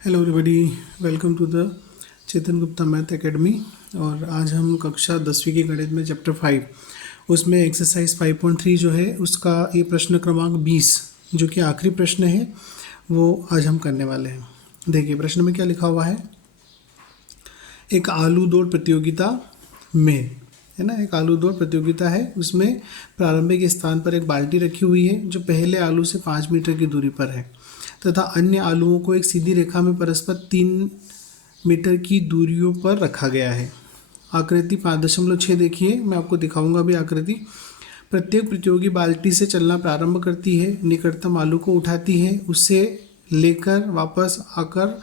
Hello everybody, welcome to the Chetan Gupta math academy. और आज हम कक्षा 10वीं के गणित में चैप्टर 5 उसमें एक्सरसाइज 5.3 जो है उसका ये प्रश्न क्रमांक 20 जो कि आखिरी प्रश्न है वो आज हम करने वाले हैं। देखिए प्रश्न में क्या लिखा हुआ है। एक आलू दौड़ प्रतियोगिता में, है ना, एक आलू दौड़ प्रतियोगिता है। उसमें प्रारंभिक स्थान पर एक बाल्टी रखी हुई है जो पहले आलू से 5 मीटर की दूरी पर है तथा अन्य आलुओं को एक सीधी रेखा में परस्पर 3 मीटर की दूरियों पर रखा गया है। आकृति 5.6 देखिए, मैं आपको दिखाऊंगा भी आकृति। प्रत्येक प्रतियोगी बाल्टी से चलना प्रारंभ करती है, निकटतम आलू को उठाती है, उससे लेकर वापस आकर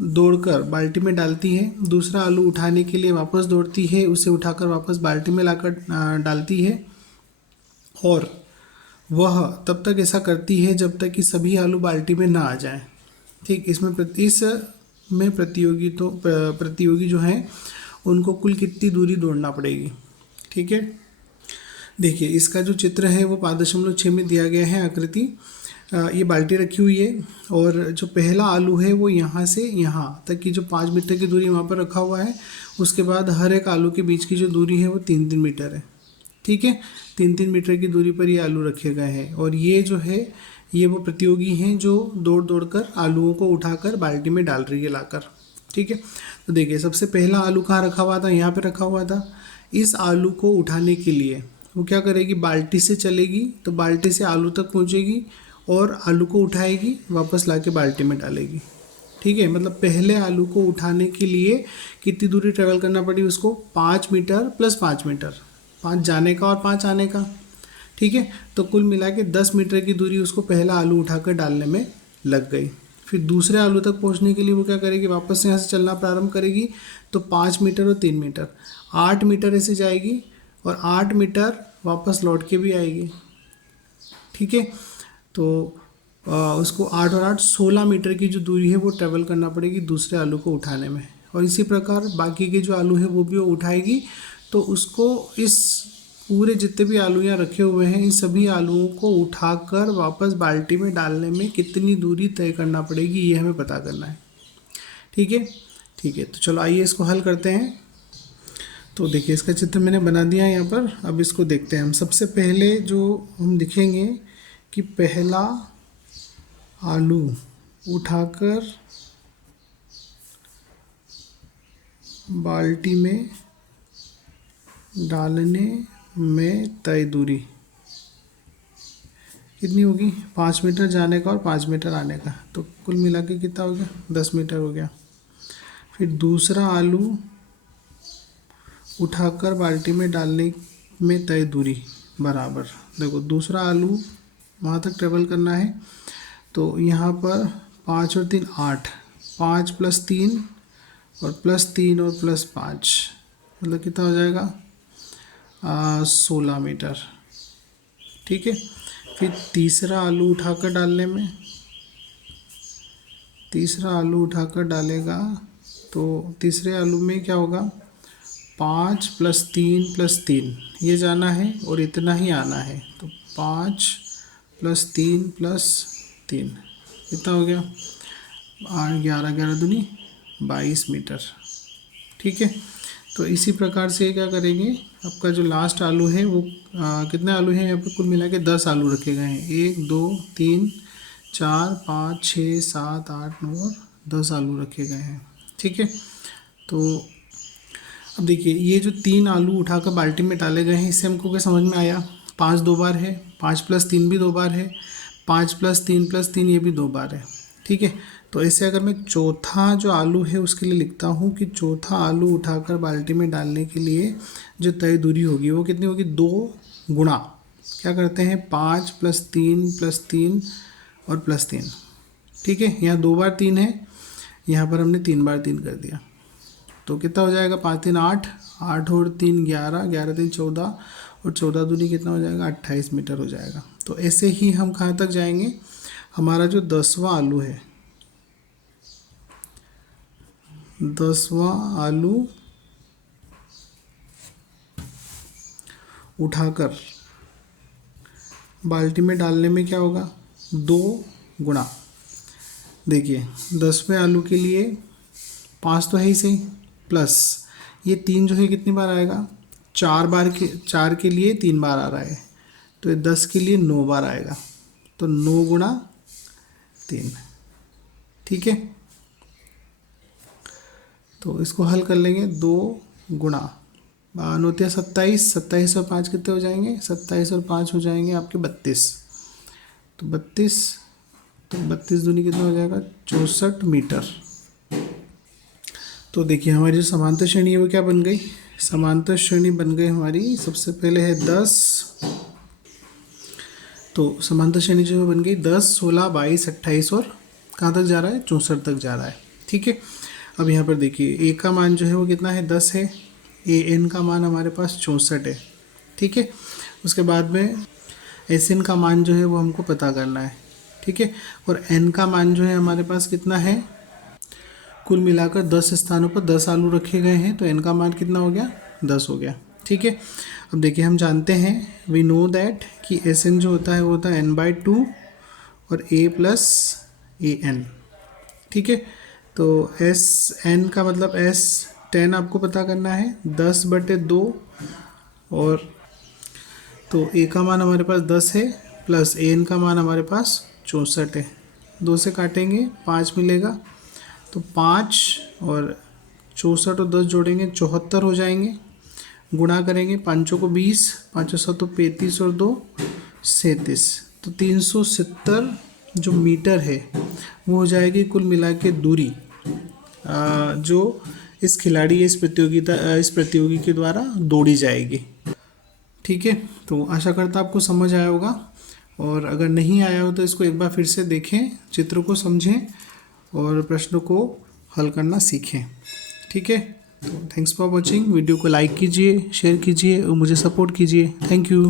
दौड़कर बाल्टी में डालती है। दूसरा आलू उठाने के लिए वापस दौड़ती है, उसे उठाकर वापस बाल्टी में लाकर डालती है और वह तब तक ऐसा करती है जब तक कि सभी आलू बाल्टी में ना आ जाएं। ठीक, इसमें प्रतियोगी जो हैं उनको कुल कितनी दूरी दौड़ना पड़ेगी। ठीक है, देखिए इसका जो चित्र है वो 5.6 में दिया गया है आकृति। ये बाल्टी रखी हुई है और जो पहला आलू है वो यहाँ से यहाँ तक की जो 5 मीटर की दूरी वहाँ पर रखा हुआ है। उसके बाद हर एक आलू के बीच की जो दूरी है वो 3-3 मीटर है। ठीक है, 3-3 मीटर की दूरी पर ये आलू रखे गए हैं और ये जो है ये वो प्रतियोगी हैं जो दौड़ दौड़ कर आलूओं को उठाकर बाल्टी में डाल रही है लाकर। ठीक है, तो देखिए सबसे पहला आलू कहाँ रखा हुआ था, यहाँ पे रखा हुआ था। इस आलू को उठाने के लिए वो क्या करेगी, बाल्टी से चलेगी तो बाल्टी से आलू तक पहुँचेगी और आलू को उठाएगी, वापस ला के बाल्टी में डालेगी। ठीक है, मतलब पहले आलू को उठाने के लिए कितनी दूरी ट्रेवल करना पड़ी उसको, 5 मीटर प्लस 5 मीटर, 5 जाने का और 5 आने का। ठीक है, तो कुल मिला के 10 मीटर की दूरी उसको पहला आलू उठाकर डालने में लग गई। फिर दूसरे आलू तक पहुंचने के लिए वो क्या करेगी, वापस से यहाँ से चलना प्रारंभ करेगी। तो 5 मीटर और 3 मीटर, 8 मीटर ऐसे जाएगी और 8 मीटर वापस लौट के भी आएगी। ठीक है, तो उसको 8 और 8 16 मीटर की जो दूरी है वो ट्रेवल करना पड़ेगी दूसरे आलू को उठाने में। और इसी प्रकार बाकी के जो आलू है वो भी वो उठाएगी। तो उसको इस पूरे जितने भी आलू यहाँ रखे हुए हैं इन सभी आलूओं को उठाकर वापस बाल्टी में डालने में कितनी दूरी तय करना पड़ेगी ये हमें पता करना है। ठीक है, ठीक है, तो चलो आइए इसको हल करते हैं। तो देखिए इसका चित्र मैंने बना दिया है यहाँ पर। अब इसको देखते हैं हम। सबसे पहले जो हम दिखेंगे कि पहला आलू उठाकर बाल्टी में डालने में तय दूरी कितनी होगी, 5 मीटर जाने का और 5 मीटर आने का, तो कुल मिला के कितना हो गया, 10 मीटर हो गया। फिर दूसरा आलू उठाकर बाल्टी में डालने में तय दूरी बराबर, देखो दूसरा आलू वहाँ तक ट्रेवल करना है तो यहाँ पर 5 और 3 8, 5 प्लस 3 और प्लस 3 और प्लस 5 मतलब कितना हो जाएगा, 16 मीटर। ठीक है, फिर तीसरा आलू उठाकर डालेगा तो तीसरे आलू में क्या होगा, 5 प्लस 3 प्लस 3 ये जाना है और इतना ही आना है, तो 5 प्लस 3 प्लस 3 कितना हो गया, 11 11 दूनी 22 मीटर। ठीक है, तो इसी प्रकार से क्या करेंगे, आपका जो लास्ट आलू है वो कितने आलू हैं यहाँ पे, कुल मिला के 10 आलू रखे गए हैं, 1 2 3 4 5 6 7 8 9 और 10 आलू रखे गए हैं। ठीक है, तो अब देखिए ये जो 3 आलू उठाकर बाल्टी में डाले गए हैं इससे हमको क्या समझ में आया, 5 2 बार है, 5 प्लस 3 भी 2 बार है, 5 प्लस 3 ये भी 2 बार है। ठीक है, तो ऐसे अगर मैं चौथा जो आलू है उसके लिए लिखता हूँ कि चौथा आलू उठाकर बाल्टी में डालने के लिए जो तय दूरी होगी वो कितनी होगी, 2 गुणा क्या करते हैं, 5 प्लस 3 और प्लस 3। ठीक है, यहाँ 2 बार 3 है, यहाँ पर हमने 3 बार 3 कर दिया तो कितना हो जाएगा, 5 3 8, 8 और 3 11, 11 3 14 और 14 दूनी कितना हो जाएगा, 28 मीटर हो जाएगा। तो ऐसे ही हम कहाँ तक जाएंगे, हमारा जो 10वां आलू है, 10वां आलू उठाकर बाल्टी में डालने में क्या होगा, 2 गुणा देखिए 10वें आलू के लिए 5 तो है ही सही, प्लस ये 3 जो है कितनी बार आएगा, 4 के लिए 3 बार आ रहा है, तो ये 10 के लिए 9 बार आएगा, तो 9 गुणा 3। ठीक है, तो इसको हल कर लेंगे। 2 गुणा 27, 27 और 5 कितने हो जाएंगे, 27 और 5 हो जाएंगे आपके 32, तो 32 दूनी कितना हो जाएगा, 64 मीटर। तो देखिए हमारी जो समांतर श्रेणी है वो क्या बन गई, समांतर श्रेणी बन गई हमारी, सबसे पहले है 10, तो समांतर श्रेणी जो है बन गई 10, 16, 22, 28 और कहाँ तक जा रहा है, 64 तक जा रहा है। ठीक है, अब यहाँ पर देखिए ए का मान जो है वो कितना है, 10 है, ए एन का मान हमारे पास 64 है। ठीक है, उसके बाद में एस एन का मान जो है वो हमको पता करना है। ठीक है, और एन का मान जो है हमारे पास कितना है, कुल मिलाकर 10 स्थानों पर 10 आलू रखे गए हैं, तो एन का मान कितना हो गया, 10 हो गया। ठीक है, अब देखिए हम जानते हैं, वी नो दैट कि एस एन जो होता है वो होता है n/2 और a प्लस ए एन। ठीक है, तो एस एन का मतलब S10 आपको पता करना है, 10/2, और तो ए का मान हमारे पास 10 है, प्लस ए एन का मान हमारे पास 64 है, 2 से काटेंगे 5 मिलेगा, तो 5 और 64 और 10 जोड़ेंगे 74 हो जाएंगे, गुणा करेंगे 5 को 20, 5 7 35 और 2 37, तो 370 जो मीटर है वो हो जाएगी कुल मिला के दूरी जो इस खिलाड़ी या इस प्रतियोगी के द्वारा दौड़ी जाएगी। ठीक है, तो आशा करता आपको समझ आया होगा, और अगर नहीं आया हो तो इसको एक बार फिर से देखें, चित्र को समझें और प्रश्नों को हल करना सीखें। ठीक है, तो थैंक्स फॉर वॉचिंग, वीडियो को लाइक कीजिए, शेयर कीजिए और मुझे सपोर्ट कीजिए। Thank you.